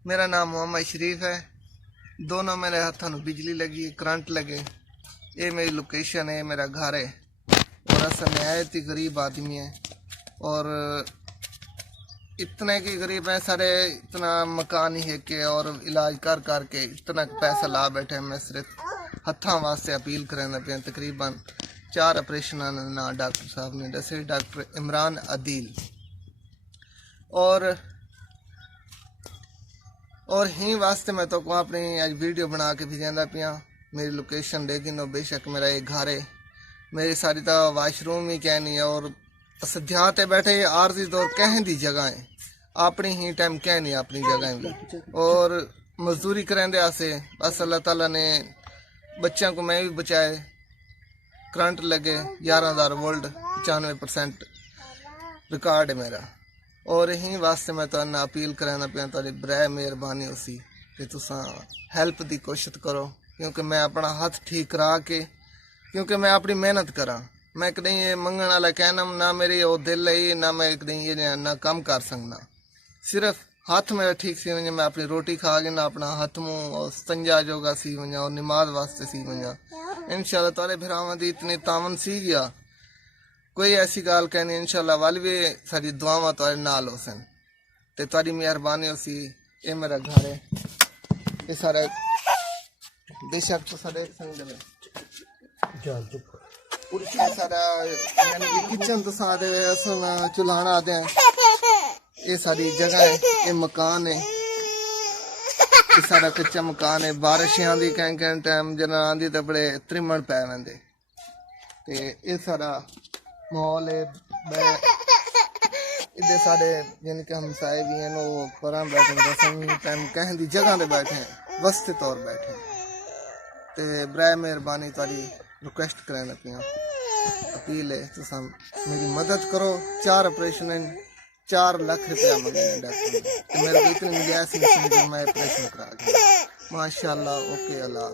मेरा नाम मोहम्मद शरीफ है। दोनों मेरे हाथों में बिजली लगी, करंट लगे। ये मेरी लोकेशन है, मेरा घर है। और असल नहायत ही गरीब आदमी है और इतने की गरीब है सारे, इतना मकान ही है कि और इलाज कर करके इतना पैसा ला बैठे। मैं सिर्फ हथा वास्ते अपील करना पे तकरीबन 4 ऑपरेशन ना डॉक्टर साहब ने दसे, डॉक्टर इमरान अदील और ही वास्ते मैं तो को अपनी आज वीडियो बना के भेजा पिया। मेरी लोकेशन लेकिन बेशक मेरा एक घर है, मेरी सारी तो वाशरूम ही कहनी है और सद्याते बैठे आरजी दौर कहें दी जगह है, अपनी ही टाइम कहनी अपनी जगह भी और मजदूरी करें आसे। बस अल्लाह ताला ने बच्चों को मैं भी बचाए। करंट लगे 11,000 वोल्ट 95% रिकॉर्ड है मेरा। और यही वास्ते मैं तो अपील करना पिया तुहाडी बराए मेहरबानी उसी कि तुसा हेल्प की कोशिश करो, क्योंकि मैं अपना हाथ ठीक करा के, क्योंकि मैं अपनी मेहनत करा। मैं कहीं ये मंगण वाला कहना ना मेरी वो दिल है, ना मैं कहीं ये ना कम कर सकना। सिर्फ हाथ मेरा ठीक सी वजह मैं अपनी रोटी खा के ना अपना हाथ मुँह और संजा जोगा सी वजह और नमाज वास्ते सी वजह। इंशाल्लाह तुहाडे भरावां दी इतनी तावन सी गया, कोई ऐसी गाल कहनी। इंशाल्लाह वाल भी सारी दुआवां तुहाडे नाल होसन ते तुहाडी मेहरबानी होसी। ये मेरा घर है, ये सारा बेशक तो सारे संग में सारा यानी कि किचन तो सारे असल चुलाना आते हैं। ये सारी जगह है, ये मकान है, ये सारा कच्चा मकान है। बारिश आंदी कहीं टाइम जना आंदी तो बड़े त्रिमण पै वेंदे ते ये सारा माहौल है। इधर सारे यानी कि हमसाए भी हैं, वो परा बैठे टाइम कहीं दी जगह पे बैठे हैं, वस्ते तौर बैठे हैं। ते बराए मेहरबानी तारी रिक्वेस्ट करना पिया, अपील है तुसा मेरी मदद करो। 4 ऑपरेशन 4 लाख रुपया मंगे डॉक्टर ने, मेरे को इतनी गुंजाइश नहीं मैं ऑपरेशन करा माशाल्लाह। ओके अल्लाह।